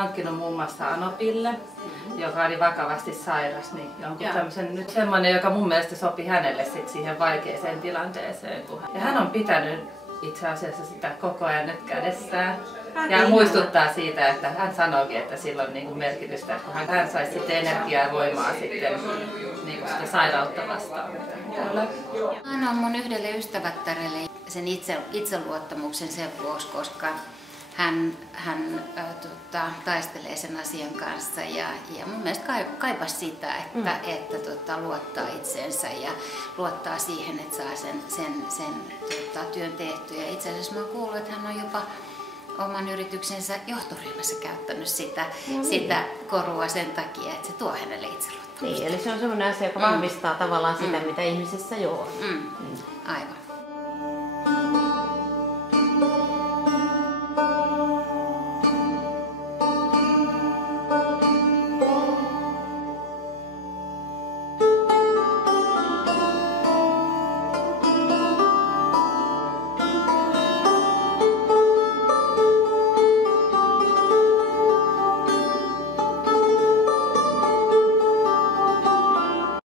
hankkinut muun muassa Anopille, joka oli vakavasti sairas, niin jonkun tämmöisen nyt semmoinen, joka mun mielestä sopi hänelle sit siihen vaikeaseen tilanteeseen. Ja hän on pitänyt itse asiassa sitä koko ajan nyt kädessään. Ja muistuttaa siitä, että hän sanookin, että sillä on niinku merkitystä, että kun hän saisi sitten energiaa ja voimaa sitten niinku sitä sairautta vastaan. Annan mun yhdelle ystävättärelle sen itseluottamuksen sen vuoksi, koska hän taistelee sen asian kanssa ja mun mielestä kaipasi sitä, että luottaa itseensä ja luottaa siihen, että saa sen työn tehtyä. Ja itse asiassa mä oon kuullut, että hän on jopa oman yrityksensä johtoryhmässä käyttänyt sitä korua sen takia, että se tuo hänelle itseluottamusta. Niin, eli se on sellainen asia, joka vahvistaa tavallaan sitä, mitä ihmisessä jo on. Aivan.